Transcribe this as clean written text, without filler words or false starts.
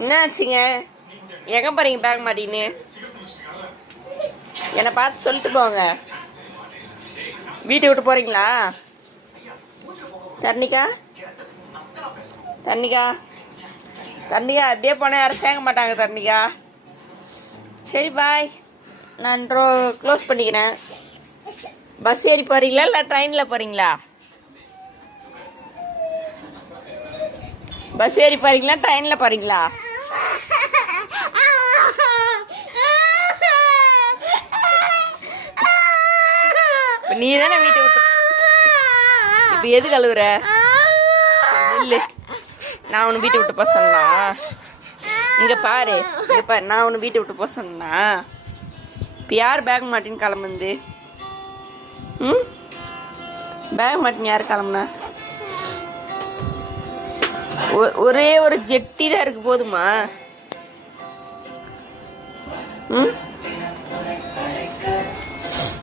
என்னாச்சுங்க? எங்கே போகிறீங்க பேக் மாட்டின்னு? என்னை பார்த்து சொல்லிட்டு போங்க. வீட்டை விட்டு போகிறீங்களா? தர்ணிகா தர்ணிகா தர்ணிகா அப்படியே போனால் யாரும் சேர்க்க மாட்டாங்க தர்ணிகா. சரி பாய், நான் க்ளோஸ் பண்ணிக்கிறேன். பஸ் ஏறி போகிறீங்களா இல்லை ட்ரெயினில் போகிறீங்களா? பஸ் ஏறி போகிறீங்களா ட்ரெயினில் போகிறீங்களா? இப்போ நீ தானே வீட்டை விட்டு இப்போ எது கழுவுற? இல்லை, நான் ஒன்று வீட்டை விட்டு போக சொன்னா? இங்கே பாரு, இங்கே பாரு, நான் ஒன்று வீட்டை விட்டு போக சொன்னா? இப்போ யார் பேக் மாட்டின்னு கிளம்புந்து? ம், பேக் மாட்டின்னு யார் கிளம்புனா? ஒரே ஒரு ஜெட்டி தான் இருக்கு, போதுமா? ம்,